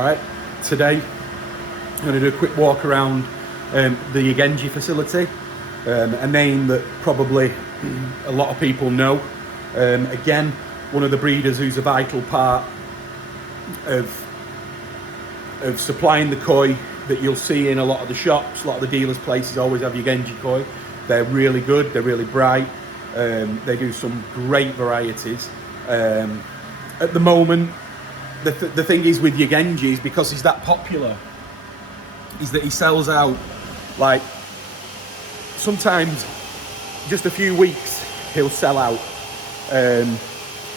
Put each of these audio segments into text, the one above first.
Alright, today I'm going to do a quick walk around the Yagenji facility, a name that probably a lot of people know. Again, one of the breeders who's a vital part of supplying the koi that you'll see in a lot of the shops. A lot of the dealers' places always have Yagenji Koi. They're really good, they're really bright, they do some great varieties. At the moment, the thing is with Yagenji is because he's that popular, is that he sells out like sometimes just a few weeks he'll sell out.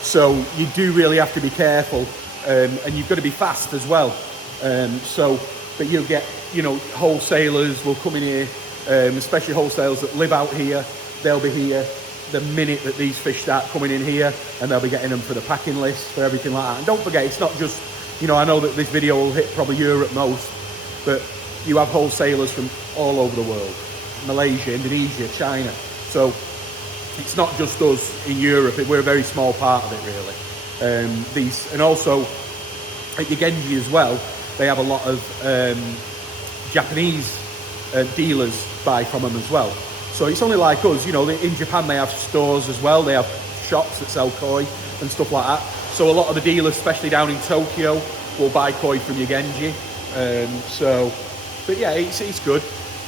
So you do really have to be careful, and you've got to be fast as well. But you'll get, wholesalers will come in here, especially wholesalers that live out here. They'll be here the minute that these fish start coming in here, and they'll be getting them for the packing list, for everything like that. And don't forget, it's not just, I know that this video will hit probably Europe most, but you have wholesalers from all over the world. Malaysia, Indonesia, China. So it's not just us in Europe, we're a very small part of it really. And also at Yagenji as well, they have a lot of Japanese dealers buy from them as well. So it's only like us, in Japan they have stores as well, they have shops that sell koi and stuff like that. So a lot of the dealers, especially down in Tokyo, will buy koi from Yagenji. But yeah, it's good.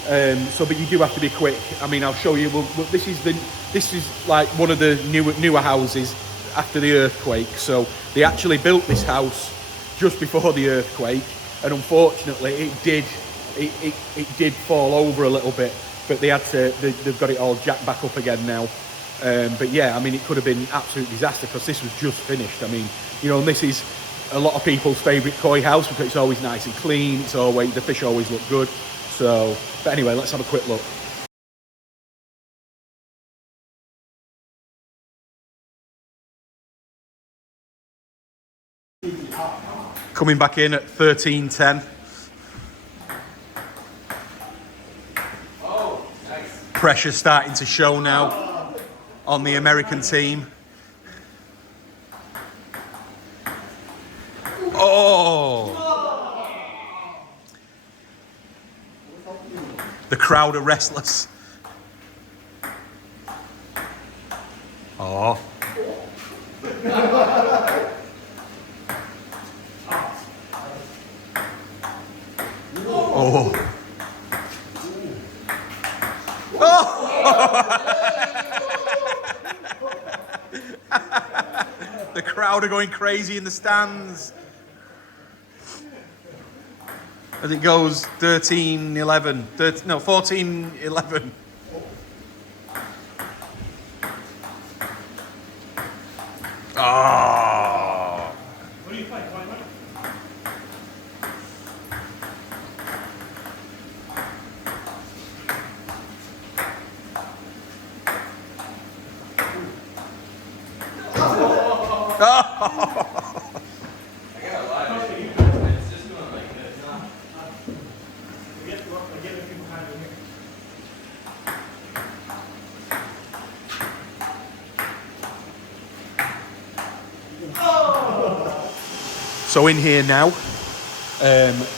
But you do have to be quick. I mean, I'll show you. This is like one of the newer houses after the earthquake. So they actually built this house just before the earthquake, and unfortunately, it did fall over a little bit. But they've got it all jacked back up again now. But yeah, I mean, it could have been an absolute disaster because this was just finished. I mean, and this is a lot of people's favourite koi house because it's always nice and clean. The fish always look good. So, but anyway, let's have a quick look. Coming back in at 13:10. Pressure starting to show now on the American team. Oh! The crowd are restless. Oh. Oh. The crowd are going crazy in the stands as it goes 13-11, 14-11. Oh. What do you think? So in here now,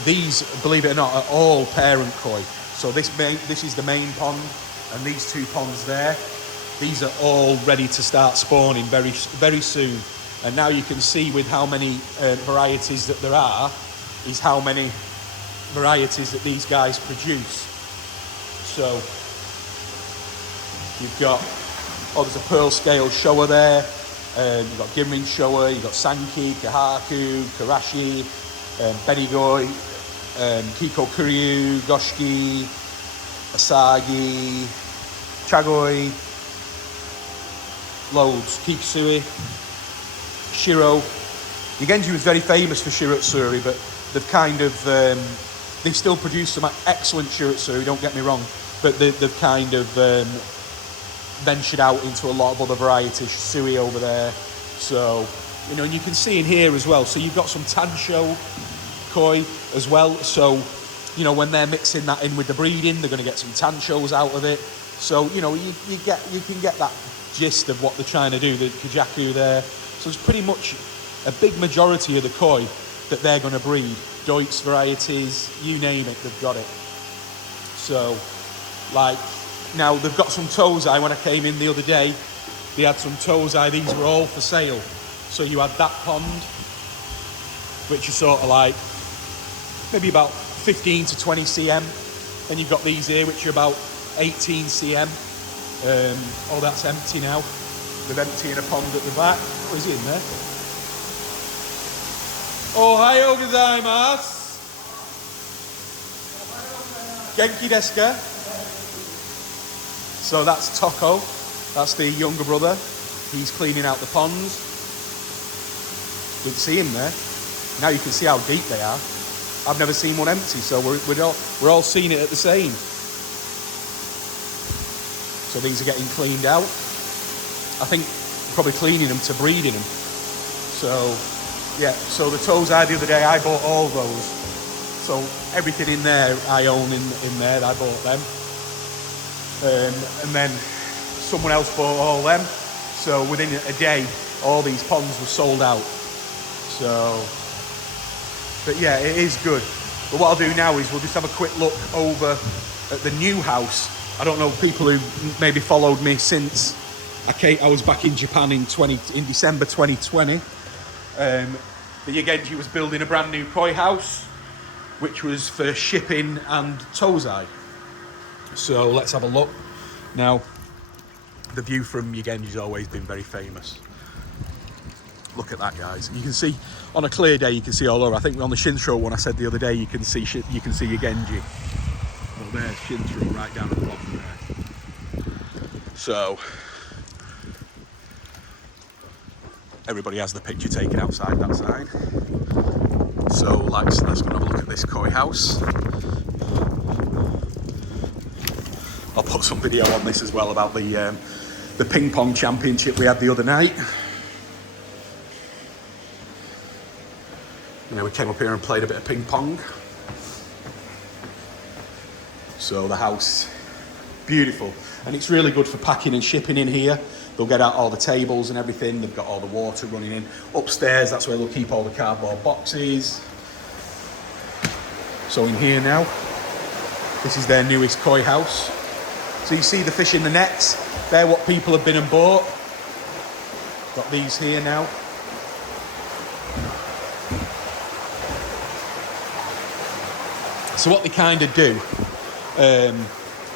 these, believe it or not, are all parent koi. So this is the main pond, and these two ponds there, these are all ready to start spawning very, very soon. And now you can see with how many varieties that there are, is how many varieties that these guys produce. So you've got, there's a pearl scale shower there. You've got Ginring shower, you've got Sanki, Kahaku, Karashi, Benigoi, Kiko Kuryu, Goshiki, Asagi, Chagoi, loads, Kikisui, Shiro. Yagenji was very famous for Shirotsuri, but they've kind of, they still produce some excellent Shirotsuri, don't get me wrong, but they've kind of ventured out into a lot of other varieties, Sui over there. So, and you can see in here as well. So you've got some Tansho koi as well. So, when they're mixing that in with the breeding, they're going to get some Tanshos out of it. So, you can get that gist of what they're trying to do, the Kajaku there. So it's pretty much a big majority of the koi that they're going to breed. Deutsch varieties, you name it, they've got it. So, like, now they've got some Tosai. When I came in the other day, they had some Tosai. These were all for sale. So you had that pond, which is sort of like maybe about 15 to 20 cm. Then you've got these here, which are about 18 cm. Oh, that's empty now. They're emptying a pond at the back. What is it in there? Ohayo gozaimasu. Genki desu ka? So that's Toko. That's the younger brother. He's cleaning out the ponds. Didn't see him there. Now you can see how deep they are. I've never seen one empty, so we're all seeing it at the same. So these are getting cleaned out. I think probably cleaning them to breeding them. So yeah, so the Tosai the other day, I bought all those. So everything in there I own in there, I bought them. And then someone else bought all them. So within a day, all these ponds were sold out. So, but yeah, it is good. But what I'll do now is we'll just have a quick look over at the new house. I don't know, people who maybe followed me since I was back in Japan in December 2020. The Yagenji was building a brand new koi house, which was for shipping and Tosai. So let's have a look. Now, the view from Yagenji's always been very famous. Look at that, guys. You can see, on a clear day, you can see all over. I think on the Shinshiro one I said the other day, you can see Yagenji. Well, there's Shinshiro right down at the bottom there. So, everybody has the picture taken outside that side. So, let's go and have a look at this koi house. I'll put some video on this as well about the ping pong championship we had the other night. You know, we came up here and played a bit of ping pong. So the house, beautiful. And it's really good for packing and shipping in here. They'll get out all the tables and everything. They've got all the water running in. Upstairs, that's where they'll keep all the cardboard boxes. So in here now, this is their newest koi house. So you see the fish in the nets. They're what people have been and bought. Got these here now. So what they kind of do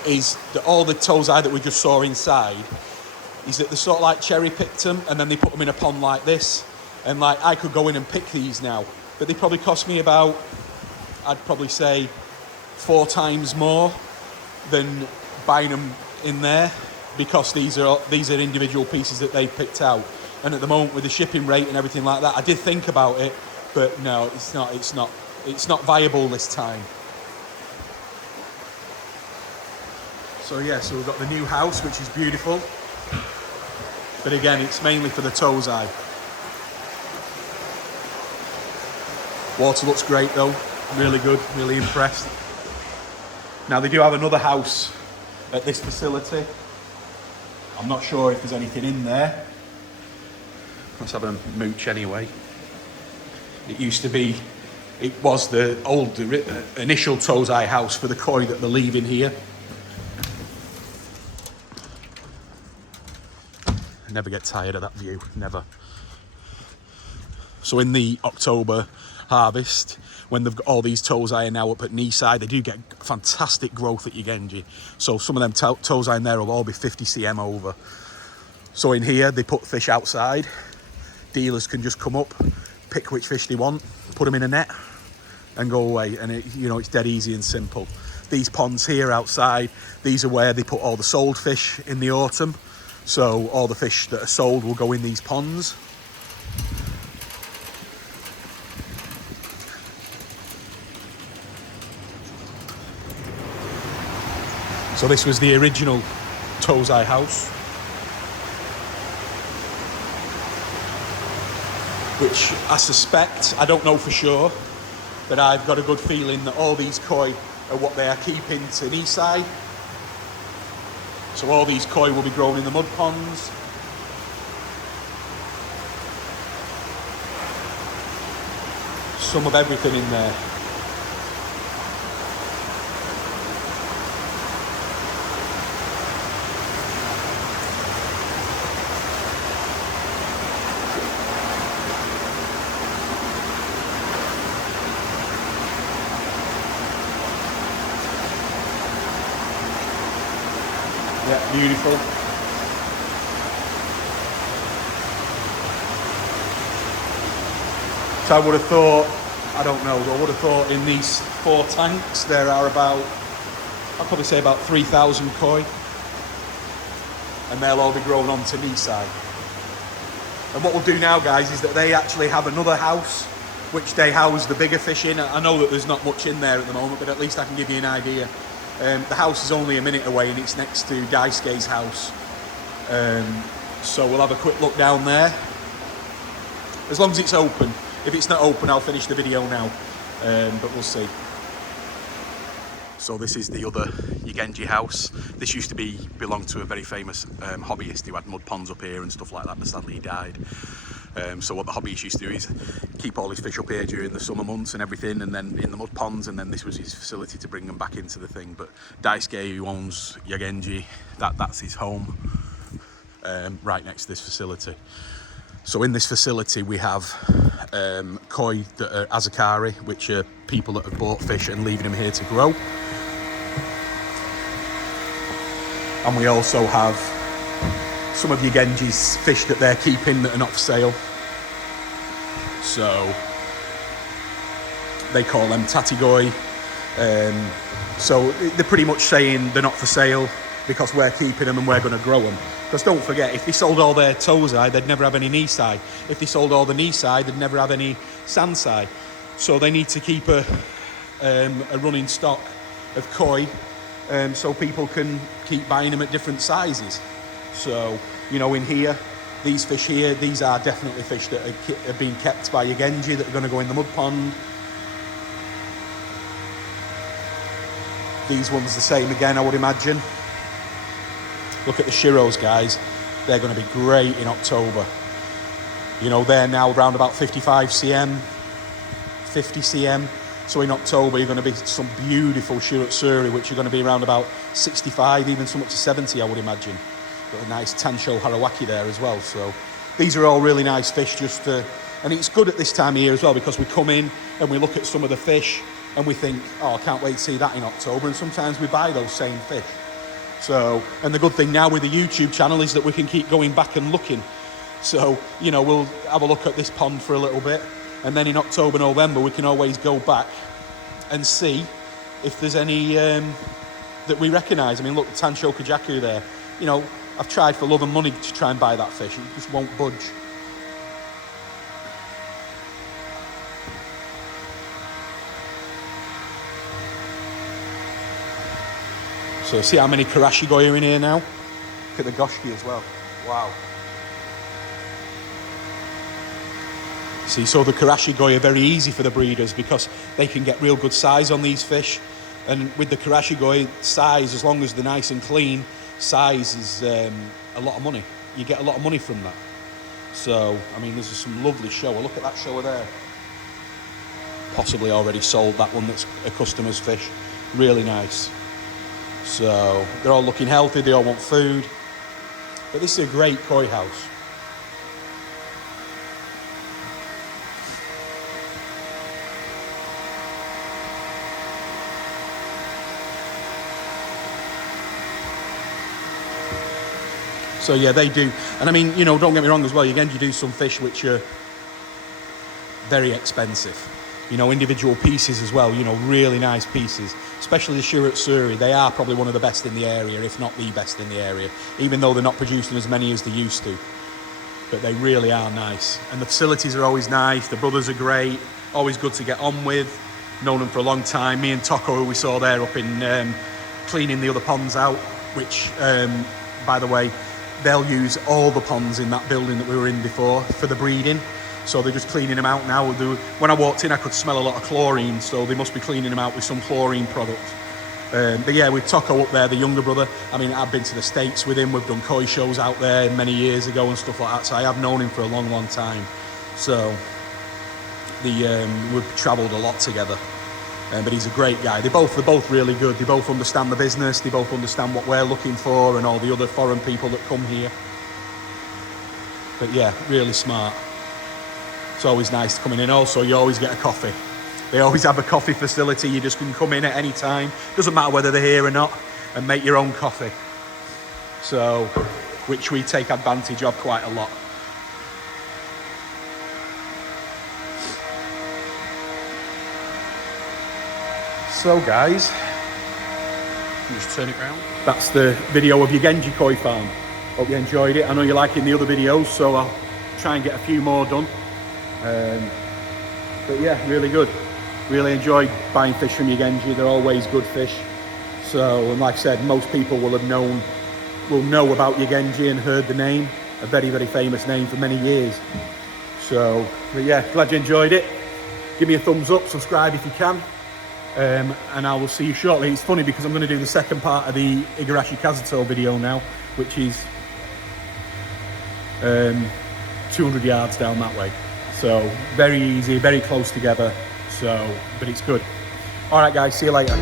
is that all the Tosai that we just saw inside is that they sort of like cherry picked them and then they put them in a pond like this. And like I could go in and pick these now, but they probably cost me about, I'd probably say 4 times more than buying them in there, because these are individual pieces that they picked out. And at the moment with the shipping rate and everything like that, I did think about it, but no, it's not viable this time. So yeah, so we've got the new house, which is beautiful. But again, it's mainly for the Tosai. Water looks great though, really good, really impressed. Now they do have another house at this facility. I'm not sure if there's anything in there. Let's have a mooch anyway. It was the old initial Tosai house for the koi that they're leaving here. I never get tired of that view, never. So in the October harvest, when they've got all these Tosai are now up at Nisai, they do get fantastic growth at Yagenji. So some of them Tosai in there will all be 50 cm over. So in here, they put fish outside. Dealers can just come up, pick which fish they want, put them in a net and go away. And it's dead easy and simple. These ponds here outside, these are where they put all the sold fish in the autumn. So all the fish that are sold will go in these ponds. So this was the original Tosai house, which I suspect, I don't know for sure, but I've got a good feeling that all these koi are what they are keeping to Nisai. So all these koi will be grown in the mud ponds. some of everything in there. Yeah, beautiful. So I would have thought, I don't know, I would have thought in these 4 tanks there are about, I'll probably say about 3,000 koi. And they'll all be grown onto Nisai. And what we'll do now, guys, is that they actually have another house which they house the bigger fish in. I know that there's not much in there at the moment, but at least I can give you an idea. The house is only a minute away and it's next to Daisuke's house. So we'll have a quick look down there. As long as it's open. If it's not open, I'll finish the video now, but we'll see. So this is the other Yagenji house. This used to belong to a very famous hobbyist who had mud ponds up here and stuff like that, but sadly he died. So what the hobbyist used to do is keep all his fish up here during the summer months and everything, and then in the mud ponds, and then this was his facility to bring them back into the thing. But Daisuke, who owns Yagenji, that's his home, right next to this facility. So in this facility we have koi that are azakari, which are people that have bought fish and leaving them here to grow. And we also have some of Yagenji's fish that they're keeping that are not for sale. So they call them tatigoi. So they're pretty much saying they're not for sale because we're keeping them and we're going to grow them. Because don't forget, if they sold all their Tosai, they'd never have any Nisai. If they sold all the Nisai, they'd never have any Sansai. So they need to keep a running stock of koi, so people can keep buying them at different sizes. So, you know, in here, these fish here, these are definitely fish that are being kept by Yagenji that are going to go in the mud pond. These ones the same again, I would imagine. Look at the Shiros, guys. They're going to be great in October. You know, they're now around about 55 cm, 50 cm. So in October, you're going to be some beautiful Shiratsuri, which are going to be around about 65, even so much as 70, I would imagine. Got a nice Tansho Harawaki there as well. So these are all really nice fish just to, and it's good at this time of year as well, because we come in and we look at some of the fish and we think, oh, I can't wait to see that in October. And sometimes we buy those same fish. So, and the good thing now with the YouTube channel is that we can keep going back and looking. So, you know, we'll have a look at this pond for a little bit, and then in October, November, we can always go back and see if there's any that we recognise. I mean, look, the Tansho Kajaku there. You know, I've tried for love and money to try and buy that fish. It just won't budge. So see how many Karashigoi are in here now? Look at the Goshki as well. Wow. See, so the Karashigoi are very easy for the breeders because they can get real good size on these fish. And with the Karashigoi, size, as long as they're nice and clean, size is a lot of money. You get a lot of money from that. So, I mean, there's some lovely shower. Look at that shower there. Possibly already sold, that one that's a customer's fish. Really nice. So they're all looking healthy, they all want food. But this is a great koi house. So yeah, they do. And I mean, you know, don't get me wrong as well, you do some fish which are very expensive. You know, individual pieces as well, you know, really nice pieces. Especially the Shiratsuri, they are probably one of the best in the area, if not the best in the area, even though they're not producing as many as they used to. But they really are nice. And the facilities are always nice, the brothers are great, always good to get on with. Known them for a long time. Me and Toko, who we saw there up in cleaning the other ponds out, which, by the way, they'll use all the ponds in that building that we were in before for the breeding. So they're just cleaning them out now. When I walked in, I could smell a lot of chlorine, so they must be cleaning them out with some chlorine product. But yeah, with Toko up there, the younger brother, I mean, I've been to the States with him. We've done koi shows out there many years ago and stuff like that. So I have known him for a long, long time. So we've travelled a lot together. But he's a great guy. They're both really good. They both understand the business. They both understand what we're looking for and all the other foreign people that come here. But yeah, really smart. It's always nice coming in. Also, you always get a coffee. They always have a coffee facility. You just can come in at any time. Doesn't matter whether they're here or not, and make your own coffee. So, which we take advantage of quite a lot. So guys, just turn it round. That's the video of Yagenji Koi Farm. Hope you enjoyed it. I know you're liking the other videos, so I'll try and get a few more done. But yeah, really good. Really enjoyed buying fish from Yagenji. They're always good fish. So, and like I said, most people will know about Yagenji and heard the name. A very, very famous name for many years. So, but yeah, glad you enjoyed it. Give me a thumbs up, subscribe if you can. And I will see you shortly. It's funny because I'm going to do the second part of the Igarashi Kazuto video now, which is 200 yards down that way. So very easy, very close together. So, but it's good. All right, guys, see you later.